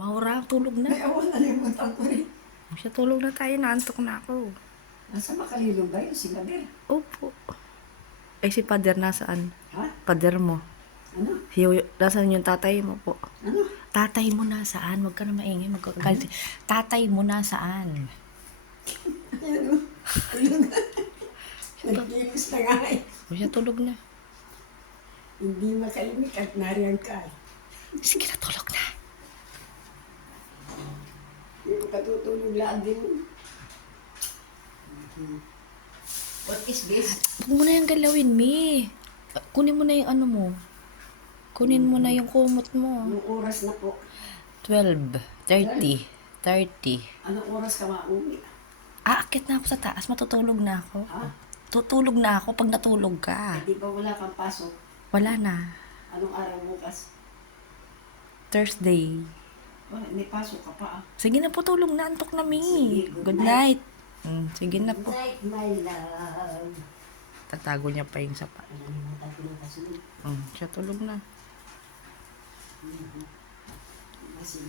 Maura, tulog na. Ay, awan, nalimutan ko rin. Siya, tulog na tayo. Naantok na ako. Nasa Makalilong ba yun, si Gaber? Opo. Eh, si Pader nasaan? Ha? Pader mo. Ano? Nasaan yung tatay mo po? Ano? Tatay mo nasaan? Huwag ka na maingay. Magkakalit. Tatay mo nasaan? Ayan o. Tulog na. Nagkilos na nga eh. Siya, tulog na. Hindi makaimik at nariyan ka eh. Sige na, tulog na. Hindi mo katutulog lang din. What is this? Huwag mo na yung galawin, Mi. Kunin mo na yung ano mo. Kunin mo na yung kumot mo. Anong oras na po? 12:30. 30. Anong oras ka mauwi? Aakit na ako sa taas. Matutulog na ako. Ha? Tutulog na ako pag natulog ka. Di ba wala kang pasok? Wala na. Anong araw bukas? Thursday. Oh, may pasok ka pa ah. Sige na po, tulog na. Antok na, Mi. Sige, Good night. Sige na po. Good night, my love. Tatago niya pa yung sapa. Nalimutan ko ng kasunod. Siya, tulog na. Kasi,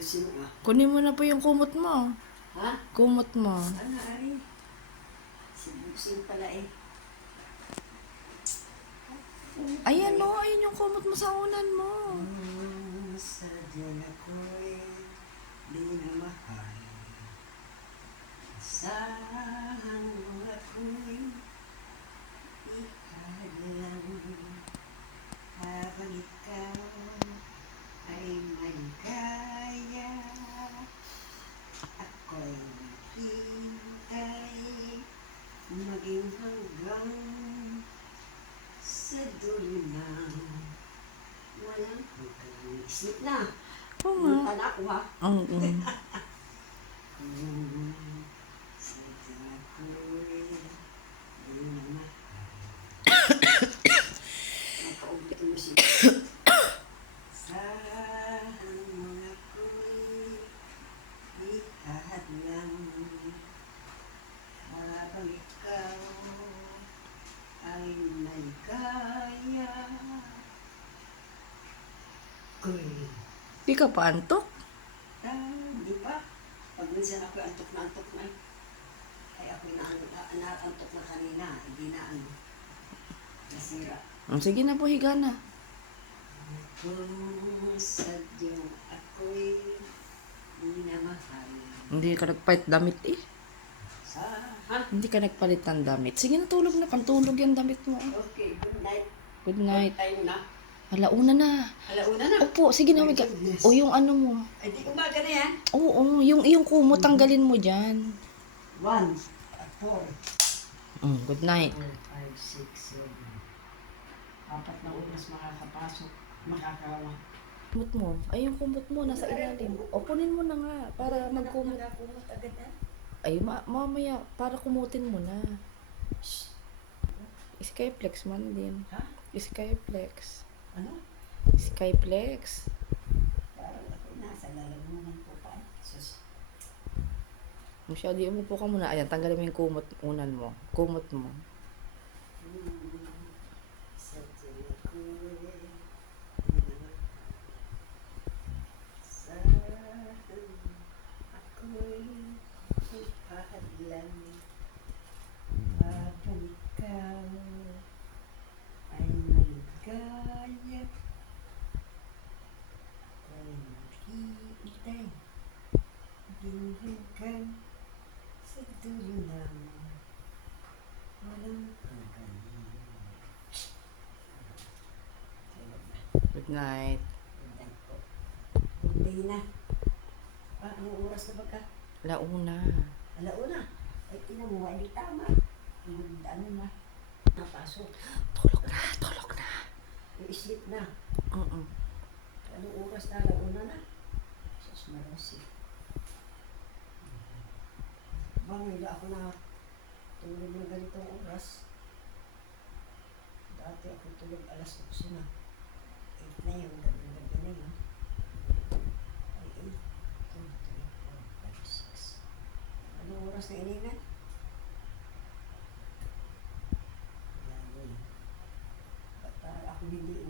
sino ah. Kunin mo na po yung kumot mo. Ha? Kumot mo. Ano, Ari? Sino pala eh. Ayan mo, ayun yung kumot mo sa unan mo. Sadya ako'y di na mahal. Asahan mo ako'y ihadlang. Habang ikaw ay maligaya, ako'y naghihintay maging hanggang sa dulo ng walang hanggang. Sleep na. Oo nga. Punta na ako ha. Oo. Sadya ako'y di na mahal. Nakaulit mo siya. Asahan mo ako'y ihadlang. Habang ikaw ay maligaya. Koy. Di ka pa antok? Di ba? Pag minsan ako antok na ay ako naantok na kanina. Hindi na ano. Nasira. Sige na po, higa na. Kung sadyang ako'y di na mahal. Hindi ka nagpalit damit eh. Ha? Hindi ka nagpalit ng damit. Sige na, tulog na. Pantulog yung damit mo. Okay, good night. Good night. What time na? Alauna na. Alauna na. Opo, sige na. My goodness. O yung ano mo. Ay, di umaga na yan. Oo, yung kumot, tanggalin mo dyan. 1 at 4. Good night. 4, 5, 6, 7. 4 na oras makakapasok. Makakawa. Kumot mo. Ay, yung kumot mo, nasa ilalim. O, kunin mo na nga. Para magkumot. Nakakumot agad na. Ay, mamaya, para kumutin mo na. Skyflex man din. Ha? Skyflex. Ano? Skyflex. Parang ako nasa lalamunan po pa. Sus. Masyado, umupo ka muna. Ayan, tanggalin mo yung kumot unan mo. Kumot mo. Sadyang ako'y sadyang ako'y ihadlang. Habang ikaw ay maligaya, ako'y naghihintay maging hanggang sa dulo ng walang hanggan. Good night. Good night po. Good day na. Anong oras na ba ka? Launa. Alauna. Ay, tinamuha, hindi tama. Ano na? Napasok. Tulog na, tulog na. I-sleep na. Oo. Anong oras na? Alauna na? Sus, marasi. Bangila ako na tulog ng ganitong oras. Dati ako tulog alas 8 na. 8 na yun. Gabi na yun. Ay, 8, 2, 3, 4, 5, 6. Anong oras na ininan? Yan, yun. Ba't ako hindi